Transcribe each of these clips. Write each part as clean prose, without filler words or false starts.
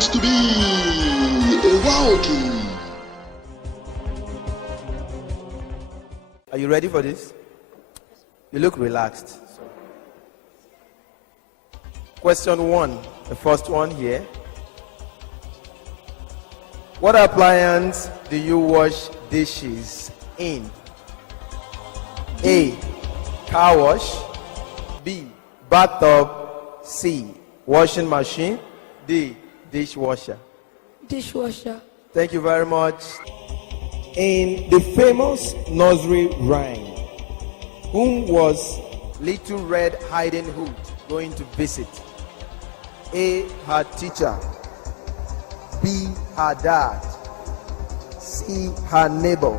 happens to be a wow. Are you ready for this? You look relaxed. Question 1, the first one here. What appliance do you wash dishes in? A, car wash. B, bathtub. C, washing machine. D, dishwasher. Dishwasher. Thank you very much. In the famous nursery rhyme, whom was Little Red Riding Hood going to visit? A, her teacher. B, her dad. C, her neighbor.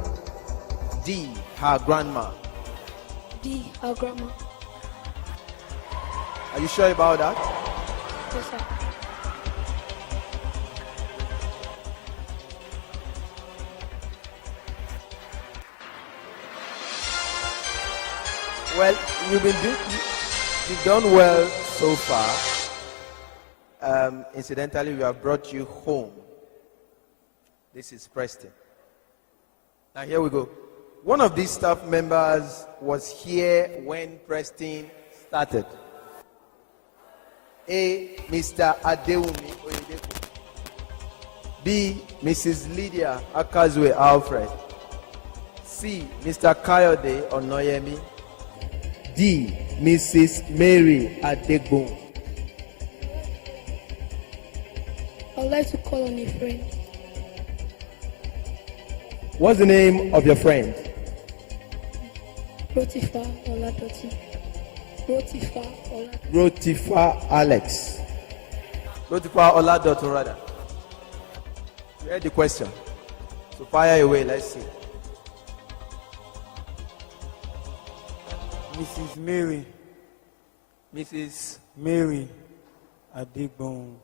D, her grandma. D, her grandma. Are you sure about that? Yes, sir. Well, you've done well so far. Incidentally, we have brought you home. This is Preston. Now here we go. One of these staff members was here when Preston started. A, Mr. Adewumi Oyedepo. B, Mrs. Lydia Akazwe Alfred. C, Mr. Kayode Onoyemi. D, Mrs. Mary Adegbon. I'd like to call on a friend. What's the name of your friend? Rotifa Oladoti. Rotifa Oladoti. Rotifa Alex. Rotifa Oladoti, rather. You heard the question. So fire away, let's see. Mrs. Mary. Mrs. Mary Adigbon.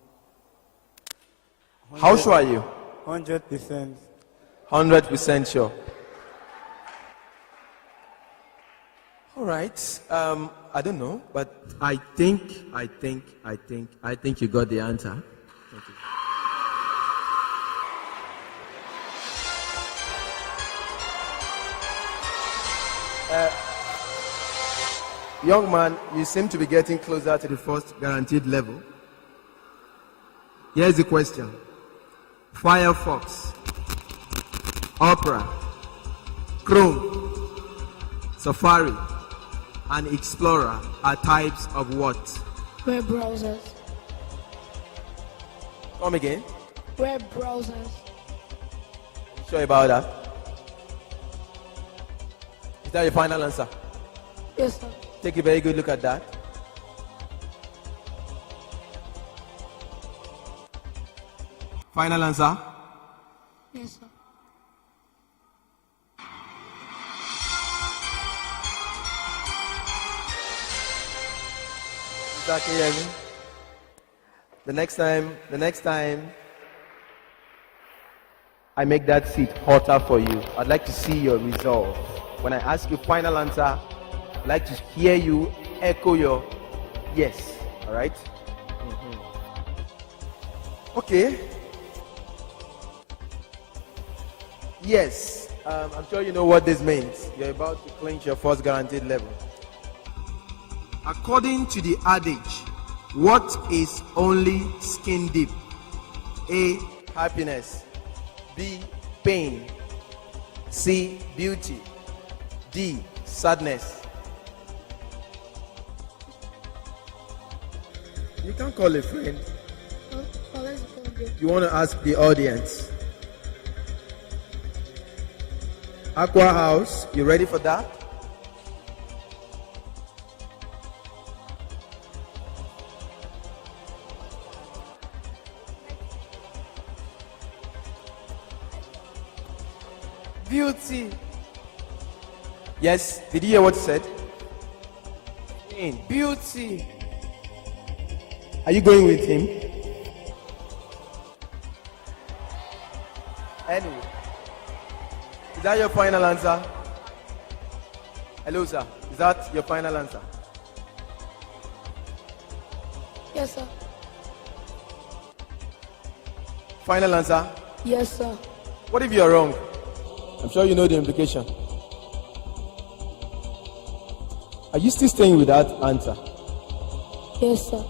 How sure are you? 100%. 100% sure. All right. I don't know, but I think you got the answer. Thank you. Young man, you seem to be getting closer to the first guaranteed level. Here's the question. Firefox, Opera, Chrome, Safari, and Explorer are types of what? Web browsers. Come again. Web browsers. Sure about that? Is that your final answer? Yes, sir. Take a very good look at that. Final answer? Yes, sir. Exactly. The next time I make that seat hotter for you, I'd like to see your resolve. When I ask you final answer, I'd like to hear you echo your yes. All right? Okay. Yes. I'm sure you know what this means. You're about to clinch your first guaranteed level. According to the adage, what is only skin deep? A, happiness. B, pain. C, beauty. D, sadness. You can't call a friend. Let's call them. You want to ask the audience. Aqua House, you ready for that? Beauty. Yes, did you hear what he said? Beauty. Are you going with him? Anyway. Is that your final answer? Hello, sir. Is that your final answer? Yes, sir. Final answer. Yes, sir. What if you're wrong? I'm sure you know the implication. Are you still staying with that answer? Yes, sir.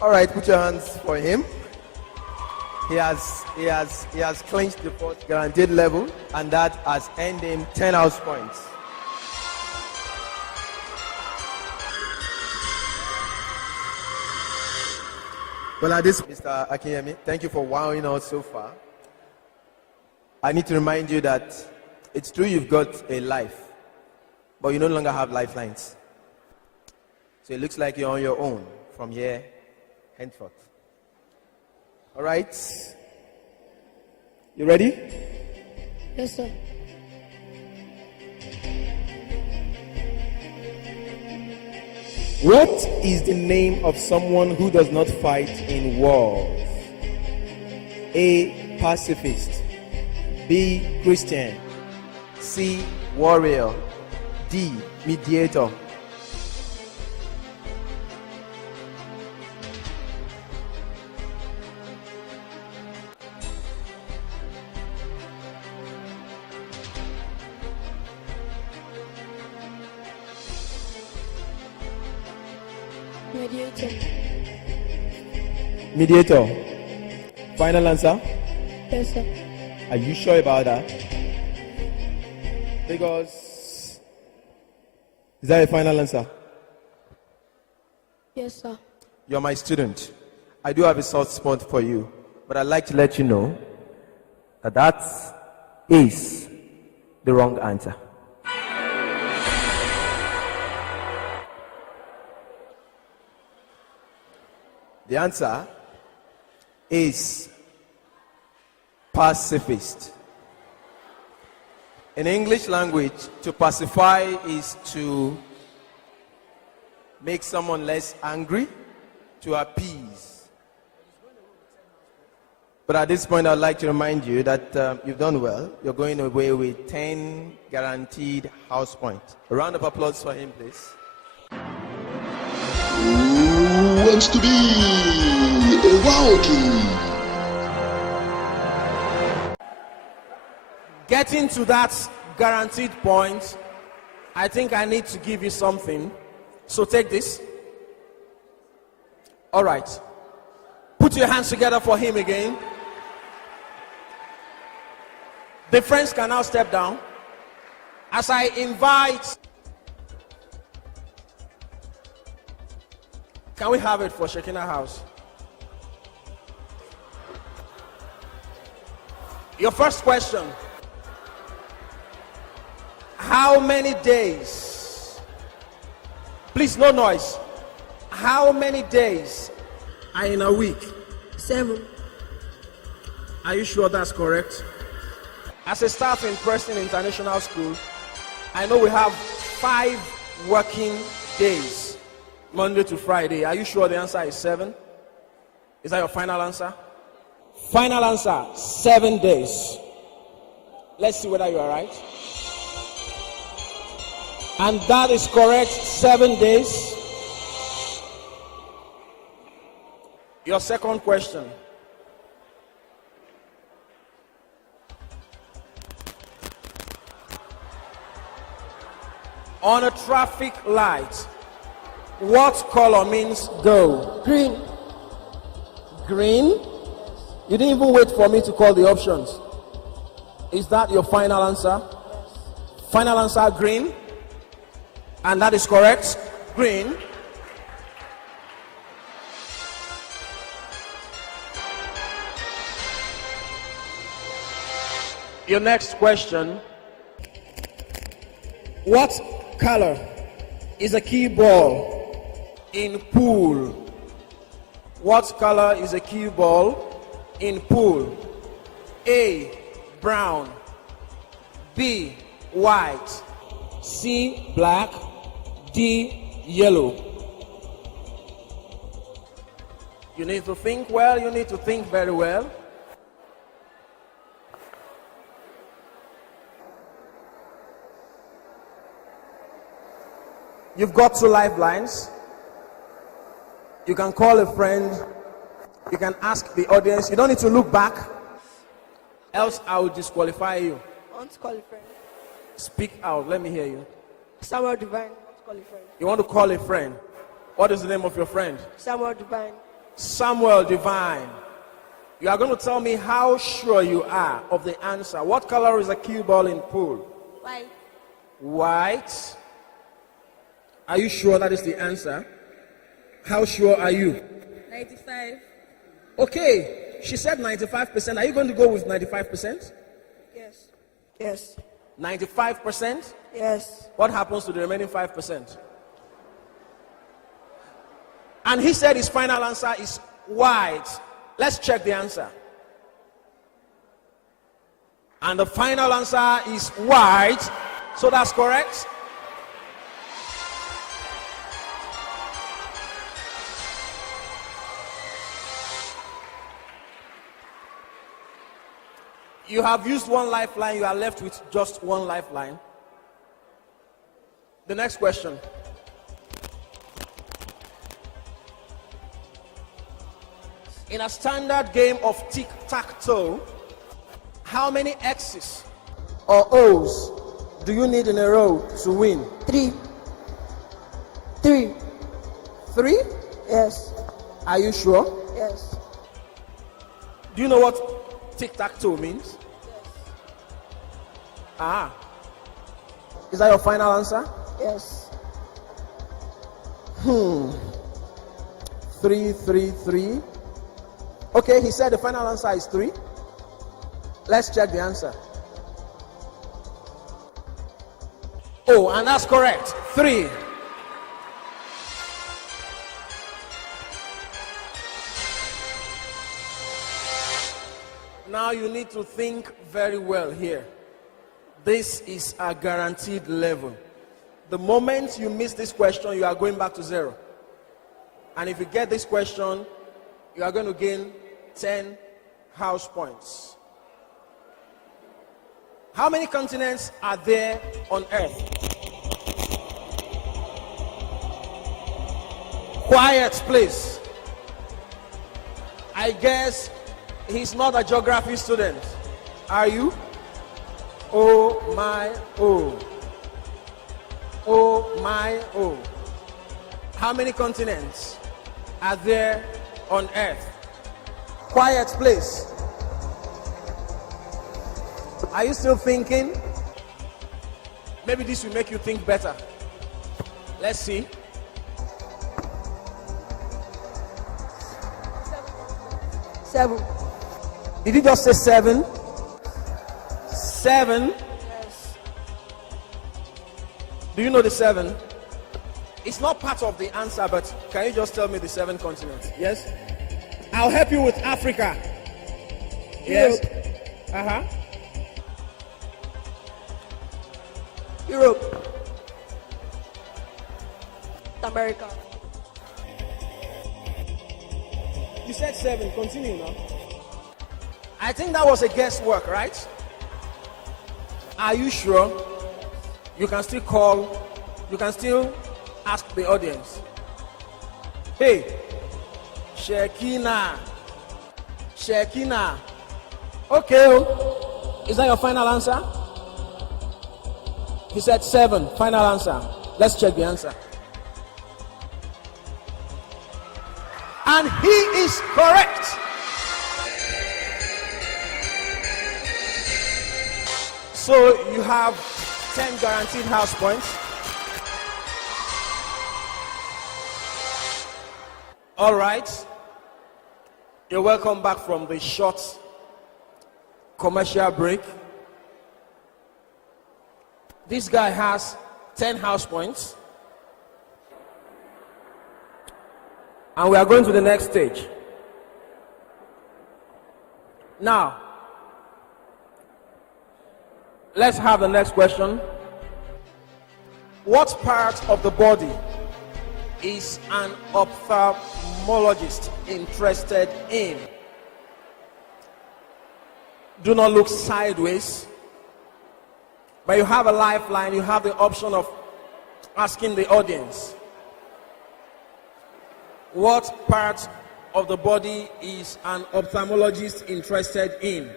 All right, put your hands for him. He has clinched the fourth guaranteed level, and that has earned him 10 house points. Well, at this, Mr. Akinyemi, thank you for wowing us so far. I need to remind you that it's true you've got a life, but you no longer have lifelines. So it looks like you're on your own from here henceforth. All right? You ready? Yes, sir. What is the name of someone who does not fight in wars? A. Pacifist. B. Christian. C. Warrior. D. Mediator. Mediator. Mediator. Final answer? Yes, sir. Are you sure about that? Because is that a final answer? Yes, sir. You're my student. I do have a soft spot for you, but I'd like to let you know that that is the wrong answer. The answer is pacifist. In English language, to pacify is to make someone less angry, to appease. But at this point, I'd like to remind you that you've done well. You're going away with 10 guaranteed house points. A round of applause for him, please. Who wants to be a wow kid? Getting to that guaranteed point, I think I need to give you something. So take this. All right. Put your hands together for him again. The friends can now step down. As I invite, can we have it for Shekinah House? Your first question. How many days? Please, no noise. How many days are in a week? 7. Are you sure that's correct? As a staff in Preston International School, I know we have 5 working days, Monday to Friday. Are you sure the answer is 7? Is that your final answer? Final answer, 7 days. Let's see whether you are right. And that is correct, 7 days. Your second question. On a traffic light, what color means go? Green. Green? You didn't even wait for me to call the options. Is that your final answer? Final answer, green? And that is correct, green. Your next question. What color is a key ball in pool? What color is a cue ball in pool? A, brown. B, white. C, black. D, yellow. You need to think well. You need to think very well. You've got 2 lifelines. You can call a friend You can ask the audience. You don't need to look back, else I will disqualify you. I want to call a friend. Speak out. Let me hear you. Samuel Divine. I want to call a friend. You want to call a friend. What is the name of your friend? Samuel Divine. Samuel Divine. You are going to tell me how sure you are of the answer. What color is a cue ball in pool? White. White. Are you sure that is the answer? How sure are you? 95. Okay. She said 95%. Are you going to go with 95%? Yes. Yes. 95%? Yes. What happens to the remaining 5%? And he said his final answer is white. Let's check the answer. And the final answer is white. So that's correct. You have used one lifeline. You are left with just one lifeline. The next question. In a standard game of tic-tac-toe, how many X's or O's do you need in a row to win? 3. 3. 3? Yes. Are you sure? Yes. Do you know what tic-tac-toe means? Ah. Is that your final answer? Yes. 3, 3, 3. Okay, he said the final answer is 3. Let's check the answer. Oh, and that's correct. 3. Now you need to think very well here. This is a guaranteed level. The moment you miss this question, you are going back to 0. And if you get this question, you are going to gain 10 house points. How many continents are there on Earth? Quiet, please. I guess he's not a geography student. Are you? Oh my, oh. Oh my, oh. How many continents are there on Earth? Quiet, please. Are you still thinking? Maybe this will make you think better. Let's see. 7. Did you just say 7? 7? Yes. Do you know the 7? It's not part of the answer, but can you just tell me the 7 continents? Yes? I'll help you with Africa. Yes. Uh-huh. Europe. America. You said 7. Continue now. I think that was a guesswork, right? Are you sure? You can still call. You can still ask the audience. Hey, Shekina. Shekina. Okay. Is that your final answer? He said 7. Final answer. Let's check the answer. And he is correct. So you have 10 guaranteed house points. All right. You're welcome back from the short commercial break. This guy has 10 house points. And we are going to the next stage. Now, let's have the next question. What part of the body is an ophthalmologist interested in? Do not look sideways. But you have a lifeline. You have the option of asking the audience. What part of the body is an ophthalmologist interested in?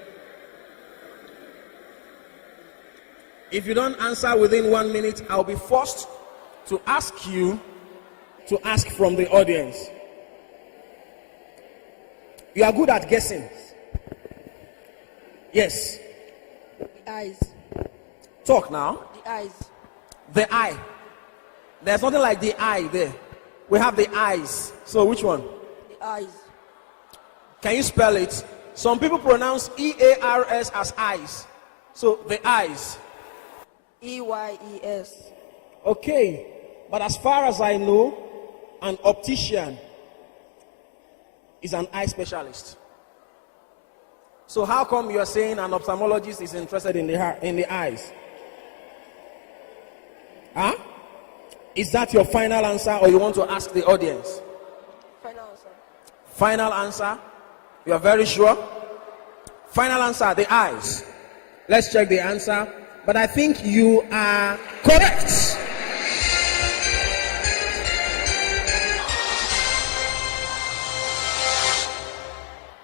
If you don't answer within 1 minute, I'll be forced to ask you to ask from the audience. You are good at guessing. Yes. The eyes. Talk now. The eyes. The eye. There's nothing like the eye there. We have the eyes. So which one? The eyes. Can you spell it? Some people pronounce E-A-R-S as eyes. So the eyes. E-Y-E-S. Okay. But as far as I know, an optician is an eye specialist. So how come you are saying an ophthalmologist is interested in the eyes? Huh? Is that your final answer, or you want to ask the audience? Final answer. Final answer? You are very sure? Final answer, the eyes. Let's check the answer. But I think you are correct.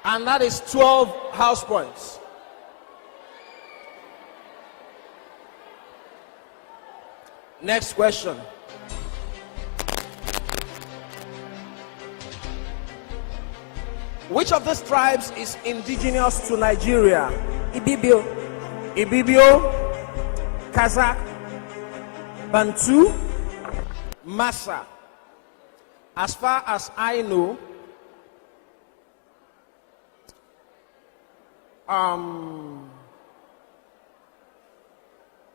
And that is 12 house points. Next question. Which of these tribes is indigenous to Nigeria? Ibibio. Ibibio, Kazakh, Bantu, Massa. As far as I know,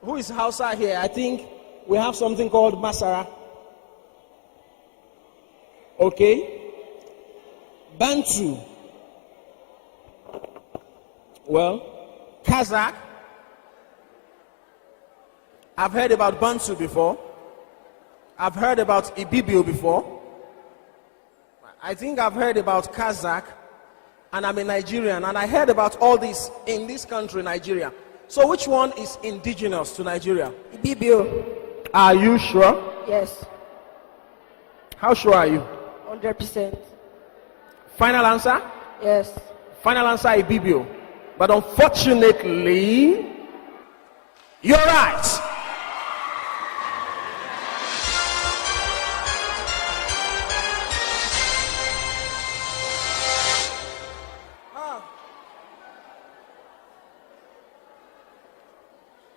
who is Hausa here? I think we have something called Masara. Okay. Bantu. Well, Kazakh. I've heard about Bantu before. I've heard about Ibibio before. I think I've heard about Kazakh. And I'm a Nigerian, and I heard about all this in this country, Nigeria. So which one is indigenous to Nigeria? Ibibio. Are you sure? Yes. How sure are you? 100%. Final answer? Yes. Final answer, Ibibio. But unfortunately, you're right.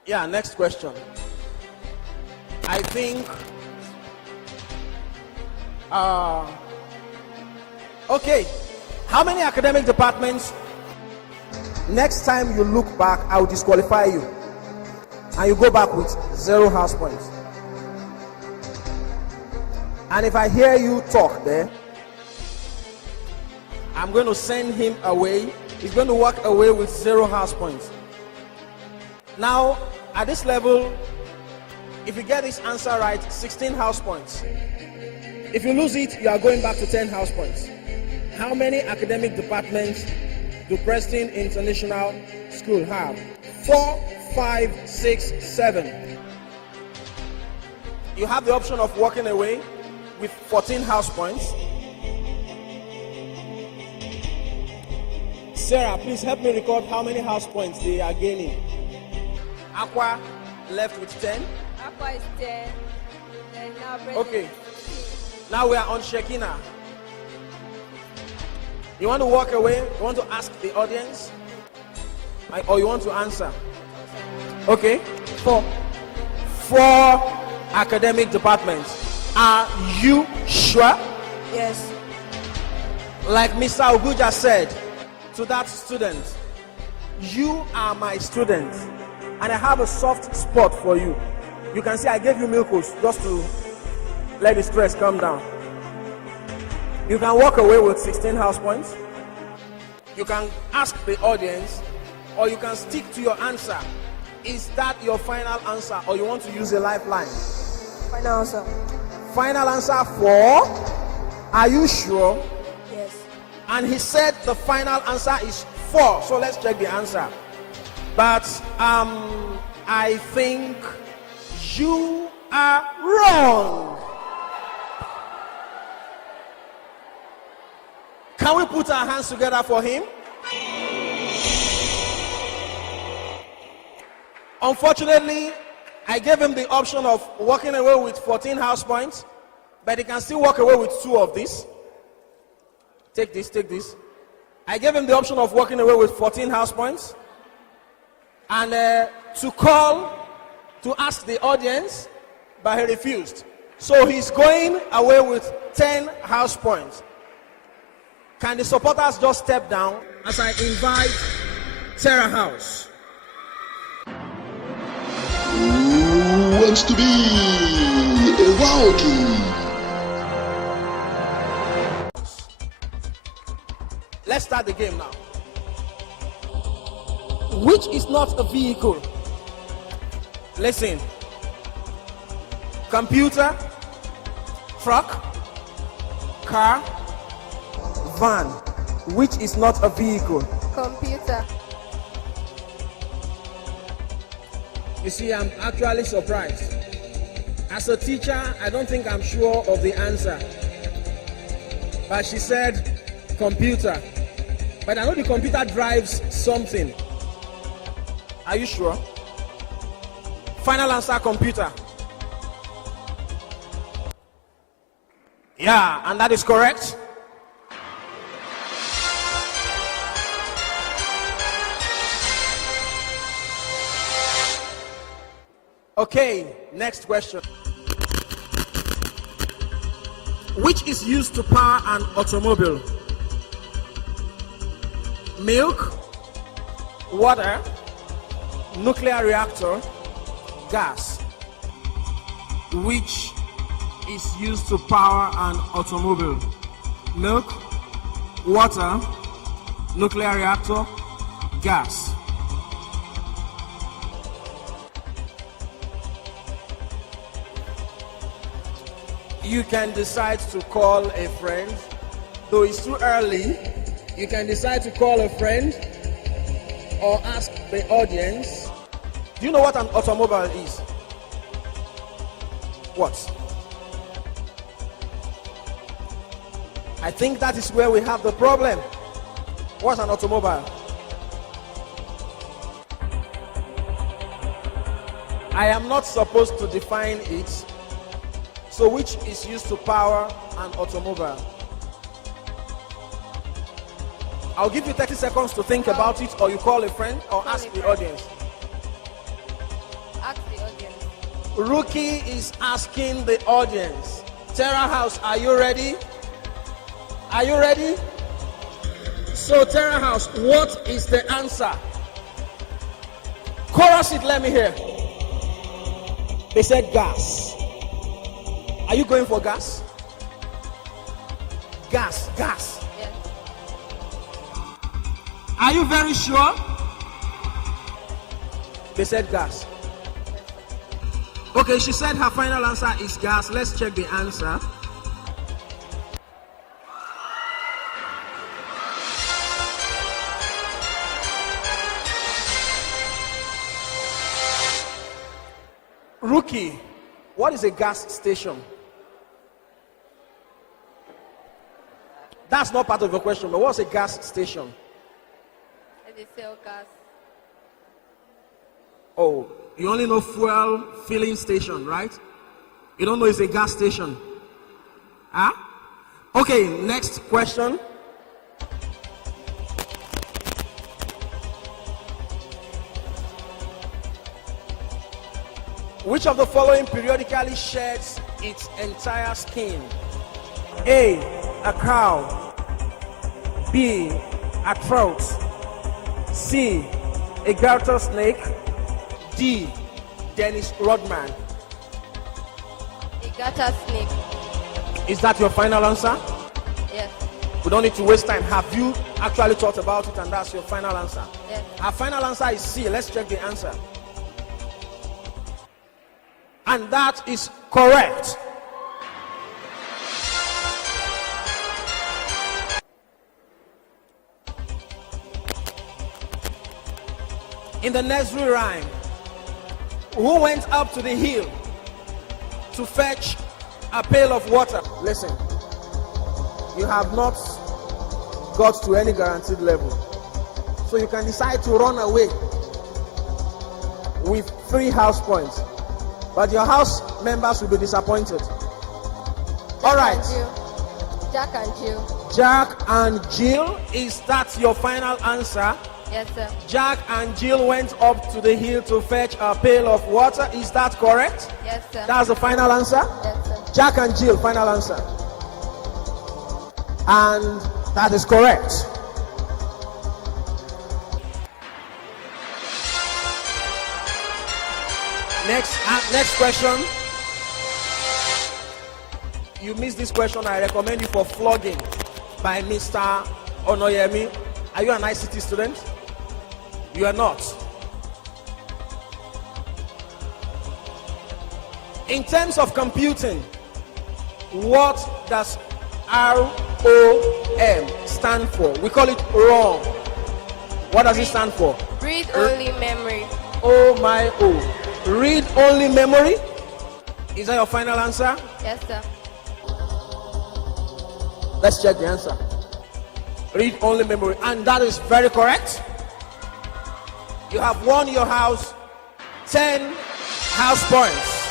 Yeah, next question. I think, okay, how many academic departments? Next time you look back, I will disqualify you. And you go back with 0 house points. And if I hear you talk there, I'm going to send him away. He's going to walk away with 0 house points. Now, at this level, if you get this answer right, 16 house points. If you lose it, you are going back to 10 house points. How many academic departments do Preston International School have? 4, 5, 6, 7. You have the option of walking away with 14 house points. Sarah, please help me record how many house points they are gaining. Aqua left with 10. Aqua is 10. Then now Brendan Okay. is 15. Now we are on Shekina. You want to walk away? You want to ask the audience? Or you want to answer? Okay. 4. 4 academic departments. Are you sure? Yes. Like Mr. Oguja said to that student, you are my student, and I have a soft spot for you. You can see I gave you milkos just to let the stress come down. You can walk away with 16 house points. You can ask the audience, or you can stick to your answer. Is that your final answer, or you want to use a lifeline? Final answer. Final answer 4. Are you sure? Yes. And he said the final answer is 4. So let's check the answer. But I think you are wrong. Can we put our hands together for him? Unfortunately, I gave him the option of walking away with 14 house points, but he can still walk away with 2 of these. Take this, take this. I gave him the option of walking away with 14 house points and to call to ask the audience, but he refused. So he's going away with 10 house points. Can the supporters just step down as I invite Terra House? Who wants to be a walkie? Let's start the game now. Which is not a vehicle? Listen. Computer, truck, car, van. Which is not a vehicle? Computer. You see, I'm actually surprised. As a teacher, I don't think I'm sure of the answer. But she said computer. But I know the computer drives something. Are you sure? Final answer, computer. Yeah, and that is correct. Okay, next question. Which is used to power an automobile? Milk, water, nuclear reactor, gas. Which is used to power an automobile? Milk, water, nuclear reactor, gas. You can decide to call a friend, though it's too early. You can decide to call a friend or ask the audience. Do you know what an automobile is? What? I think that is where we have the problem. What's an automobile? I am not supposed to define it. So which is used to power an automobile? I'll give you 30 seconds to think about it, or you call a friend or ask the audience. Ask the audience. Rookie is asking the audience. Terra House, are you ready? Are you ready? So Terra House, what is the answer? Chorus it, let me hear. They said gas. Are you going for gas? Gas, gas. Yes. Are you very sure? They said gas. Okay, she said her final answer is gas. Let's check the answer. Rookie, what is a gas station? That's not part of the question, but what's a gas station? They sell gas. Oh, you only know fuel filling station, right? You don't know it's a gas station. Huh? Okay, next question. Which of the following periodically sheds its entire skin? A, a cow. B, a trout. C, a garter snake. D, Dennis Rodman. A garter snake. Is that your final answer? Yes. We don't need to waste time. Have you actually thought about it and that's your final answer? Yes. Our final answer is C. Let's check the answer. And that is correct. In the nursery rhyme, who went up to the hill to fetch a pail of water? Listen, you have not got to any guaranteed level. So you can decide to run away with 3 house points. But your house members will be disappointed. All right. Jack and Jill. Jack and Jill, is that your final answer? Yes, sir. Jack and Jill went up to the hill to fetch a pail of water. Is that correct? Yes, sir. That's the final answer? Yes, sir. Jack and Jill, final answer. And that is correct. Next question. You missed this question. I recommend you for flogging by Mr. Onoyemi. Are you an ICT student? You are not. In terms of computing, what does ROM stand for? We call it ROM. What does it stand for? Read only memory. Oh my oh. Read only memory? Is that your final answer? Yes, sir. Let's check the answer. Read only memory. And that is very correct. You have won your house 10 house points.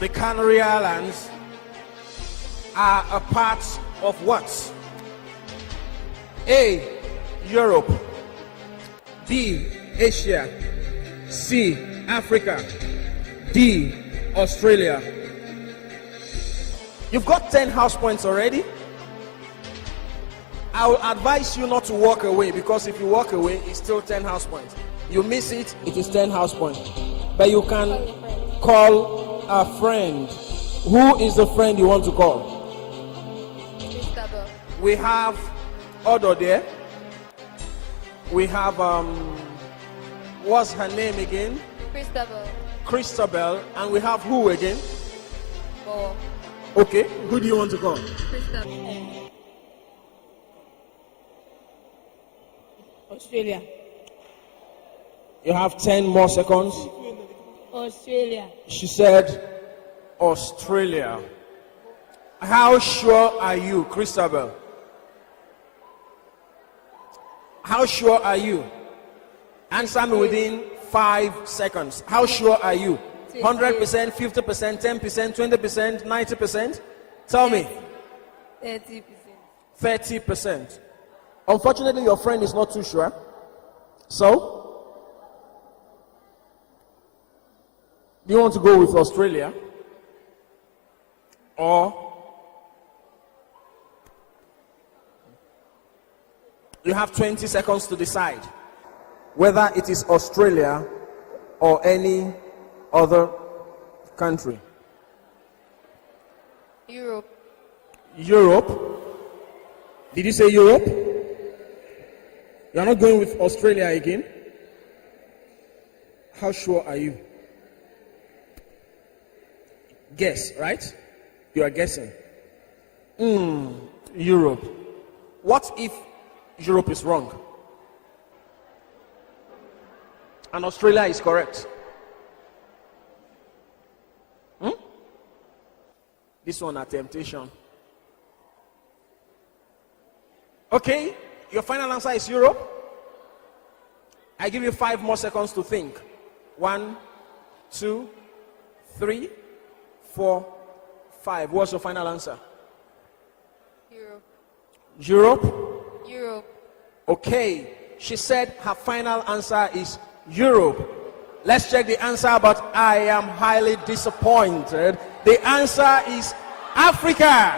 The Canary Islands are a part of what? A. Europe. B. Asia. C. Africa. D. Australia. You've got 10 house points already. I will advise you not to walk away, because if you walk away, it's still 10 house points. You miss it, it is 10 house points. But you can call a friend. Who is the friend you want to call? Christabel. We have Odo there. We have what's her name again? Christabel. Christabel. And we have who again? Mo. Okay, who do you want to call? Christabel. Australia. You have 10 more seconds. Australia. She said Australia. How sure are you, Christabel? How sure are you? Answer me within 5 seconds. How sure are you? 100%, 50%, 10%, 20%, 90%? Tell me. 30%. 30%. Unfortunately, your friend is not too sure. So, do you want to go with Australia? Or you have 20 seconds to decide whether it is Australia or any other country. Europe. Europe? Did you say Europe? You are not going with Australia again? How sure are you? Guess, right? You are guessing. Europe. What if Europe is wrong and Australia is correct? This one a temptation. Okay, your final answer is Europe. I give you 5 more seconds to think. 1, 2, 3, 4, 5. What's your final answer? Europe. Europe? Europe. Okay, she said her final answer is Europe. Let's check the answer, but I am highly disappointed. The answer is Africa.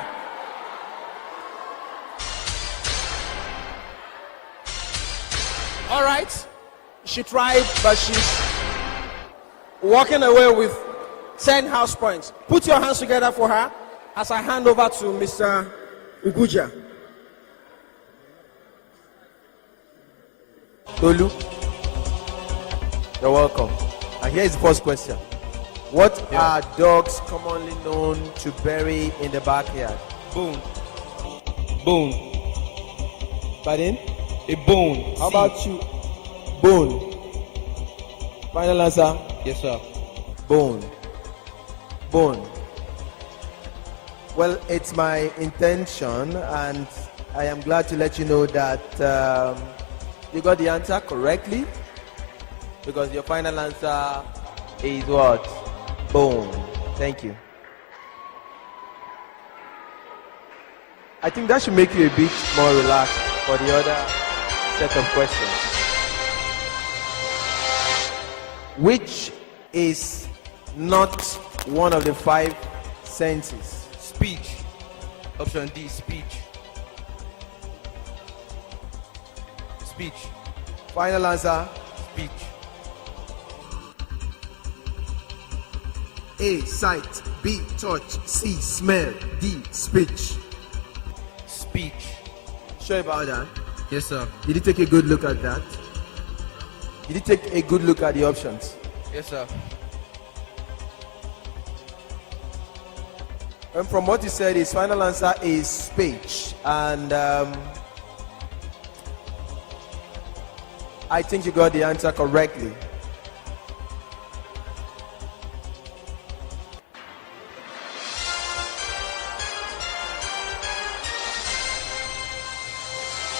All right, she tried, but she's walking away with 10 house points. Put your hands together for her as I hand over to Mr. Uguja. Tolu, you're welcome. And here is the first question. What are dogs commonly known to bury in the backyard? Bone. Bone. Pardon? A bone. How about you? Bone. Final answer? Yes, sir. Bone. Bone. Well, it's my intention, and I am glad to let you know that you got the answer correctly, because your final answer is what? Bone. Thank you. I think that should make you a bit more relaxed for the other set of questions. Which is not one of the 5 senses? Speech. Option D, speech. Speech. Final answer. Speech. A, sight. B, touch. C, smell. D, speech. Speech. Sure about that? Yes, sir. Did you take a good look at that? Did you take a good look at the options? Yes, sir. And from what you said, his final answer is speech. And I think you got the answer correctly.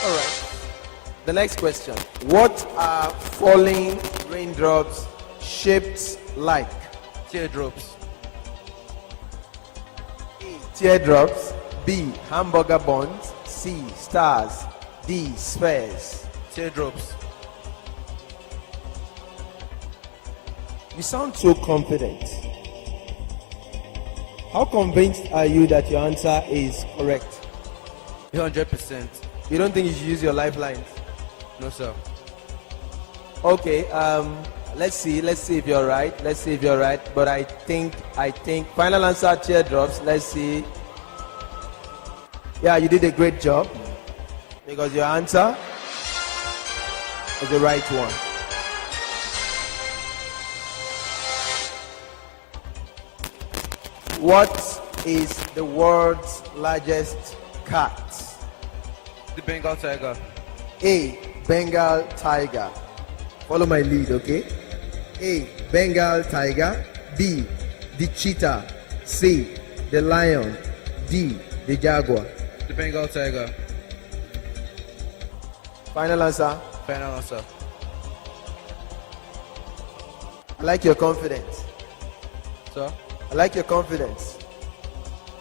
All right. The next question. What are falling raindrops shaped like? Teardrops. A, teardrops. B, hamburger buns. C, stars. D, spheres. Teardrops. You sound so confident. How convinced are you that your answer is correct? 100%. You don't think you should use your lifelines? No, sir. Okay, let's see if you're right. But I think final answer, teardrops. Let's see. Yeah, you did a great job, because your answer is the right one. What is the world's largest cat? The Bengal tiger. A, Bengal tiger. Follow my lead, okay? A, Bengal tiger. B, the cheetah. C, the lion. D, the jaguar. The Bengal tiger. Final answer. Final answer. I like your confidence. Sir? I like your confidence.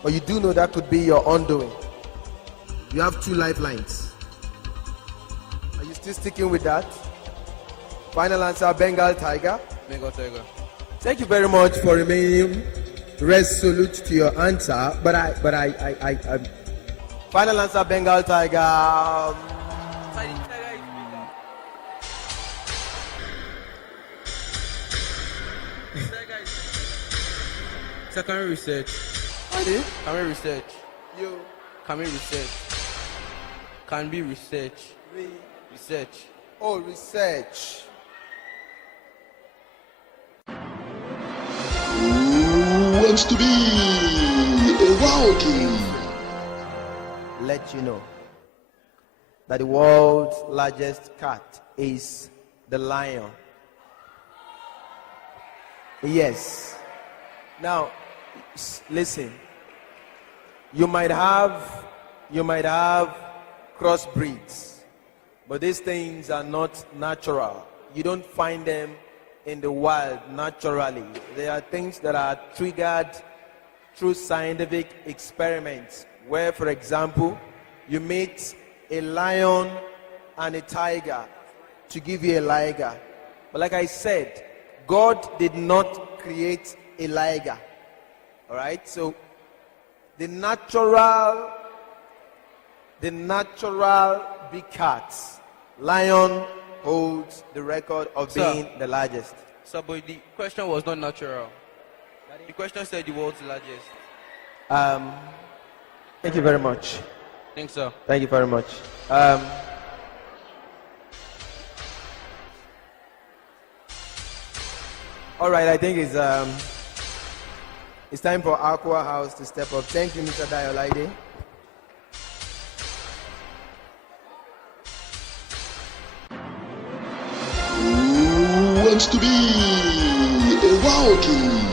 But you do know that could be your undoing. You have 2 lifelines. Are you still sticking with that? Final answer, Bengal tiger. Bengal tiger. Thank you very much for remaining resolute to your answer. But I final answer, Bengal tiger. Sir, can we research? Ready? Can we research? You. Can we research? Can we research? Research. Oh, research. Who wants to be a wild king? Let you know that the world's largest cat is the lion. Yes. Now, listen. You might have crossbreeds, but these things are not natural. You don't find them in the wild naturally. They are things that are triggered through scientific experiments, where, for example, you meet a lion and a tiger to give you a liger. But like I said, God did not create a liger. All right? So the natural big cats, lion holds the record of Sir. being the largest. Sir, but the question was not natural. The question said the world's largest. Thank you very much. Thanks, sir. Thank you very much. All right, I think it's time for Aqua House to step up. Thank you, Mr. Dayolaide. Who wants to be a wild walking.